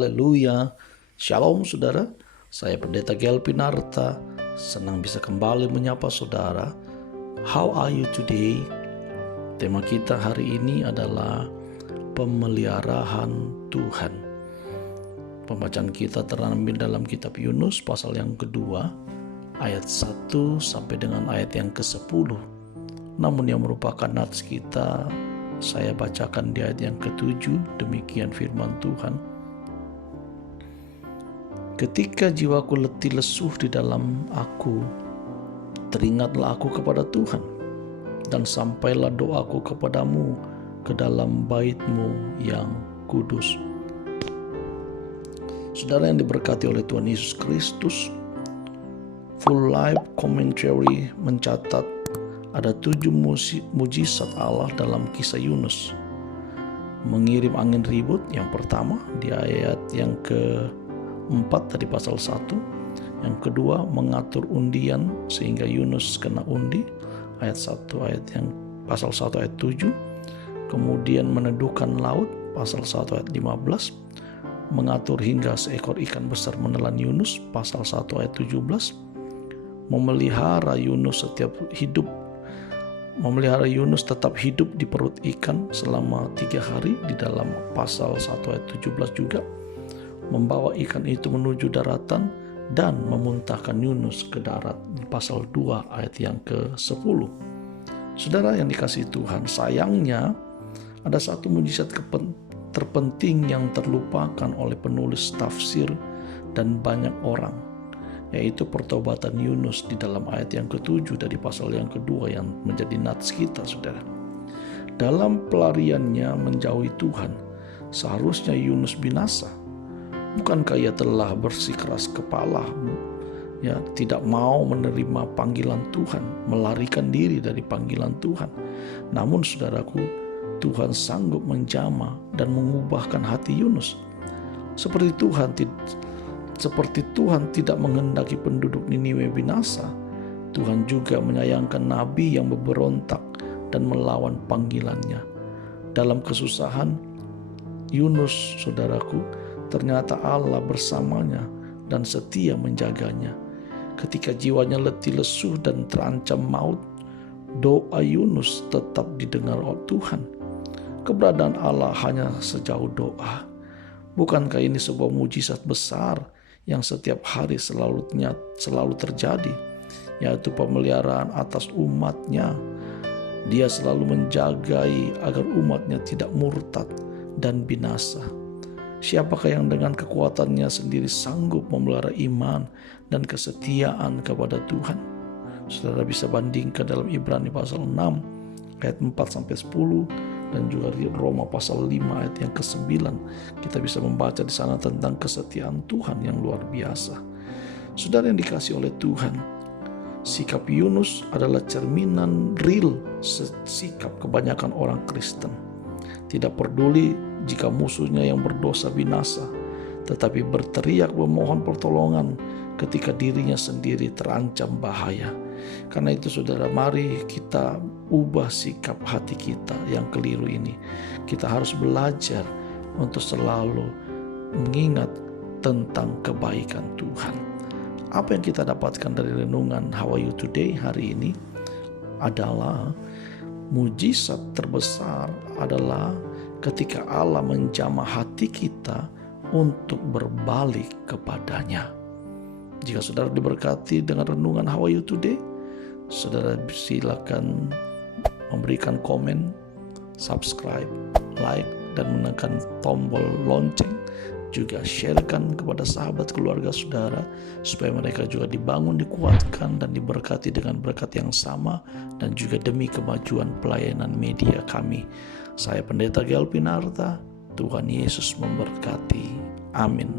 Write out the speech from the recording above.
Haleluya. Shalom saudara, saya Pendeta Gelpinarta. Senang bisa kembali menyapa saudara. How are you today? Tema kita hari ini adalah pemeliharaan Tuhan. Pembacaan kita terambil dalam kitab Yunus pasal yang kedua, ayat 1 sampai dengan ayat yang ke-10. Namun yang merupakan nats kita, saya bacakan di ayat yang ke-7. Demikian firman Tuhan. Ketika jiwaku letih lesuh di dalam aku, teringatlah aku kepada Tuhan, dan sampailah doaku kepadamu ke dalam bait-Mu yang kudus. Saudara yang diberkati oleh Tuhan Yesus Kristus, Full Life Commentary mencatat ada 7 mujizat Allah dalam kisah Yunus. Mengirim angin ribut yang pertama di ayat yang ke-4 dari pasal 1. Yang kedua, mengatur undian sehingga Yunus kena undi, ayat 1 ayat yang pasal 1 ayat 7. Kemudian meneduhkan laut, pasal 1 ayat 15. Mengatur hingga seekor ikan besar menelan Yunus, pasal 1 ayat 17. Memelihara Yunus tetap hidup di perut ikan selama 3 hari di dalam pasal 1 ayat 17 juga. Membawa ikan itu menuju daratan dan memuntahkan Yunus ke darat di pasal 2 ayat yang ke-10. Saudara yang dikasihi Tuhan, sayangnya ada satu mujizat terpenting yang terlupakan oleh penulis tafsir dan banyak orang, yaitu pertobatan Yunus di dalam ayat yang ke-7 dari pasal yang kedua yang menjadi nats kita, saudara. Dalam pelariannya menjauhi Tuhan, seharusnya Yunus binasa. Bukankah ia telah bersikeras kepala, tidak mau menerima panggilan Tuhan, melarikan diri dari panggilan Tuhan? Namun saudaraku, Tuhan sanggup menjamah dan mengubahkan hati Yunus. Seperti Tuhan tidak menghendaki penduduk Niniwe binasa, Tuhan juga menyayangkan nabi yang memberontak dan melawan panggilannya. Dalam kesusahan Yunus, saudaraku, ternyata Allah bersamanya dan setia menjaganya. Ketika jiwanya letih lesuh dan terancam maut, doa Yunus tetap didengar oleh Tuhan. Keberadaan Allah hanya sejauh doa. Bukankah ini sebuah mujizat besar yang setiap hari selalu terjadi, yaitu pemeliharaan atas umatnya? Dia selalu menjagai agar umatnya tidak murtad dan binasa. Siapakah yang dengan kekuatannya sendiri sanggup memelihara iman dan kesetiaan kepada Tuhan? Saudara bisa bandingkan dalam Ibrani pasal 6 ayat 4-10 dan juga di Roma pasal 5 ayat yang ke-9. Kita bisa membaca di sana tentang kesetiaan Tuhan yang luar biasa. Saudara yang dikasihi oleh Tuhan, sikap Yunus adalah cerminan real sikap kebanyakan orang Kristen. Tidak peduli jika musuhnya yang berdosa binasa, tetapi berteriak memohon pertolongan ketika dirinya sendiri terancam bahaya. Karena itu saudara, mari kita ubah sikap hati kita yang keliru ini. Kita harus belajar untuk selalu mengingat tentang kebaikan Tuhan. Apa yang kita dapatkan dari renungan How Are You Today hari ini adalah mujizat terbesar adalah ketika Allah menjamah hati kita untuk berbalik kepadanya. Jika saudara diberkati dengan renungan How Are You Today, saudara silakan memberikan komen, subscribe, like, dan menekan tombol lonceng. Juga sharekan kepada sahabat keluarga saudara supaya mereka juga dibangun, dikuatkan, dan diberkati dengan berkat yang sama, dan juga demi kemajuan pelayanan media kami. Saya Pendeta Gelpinarta. Tuhan Yesus memberkati. Amin.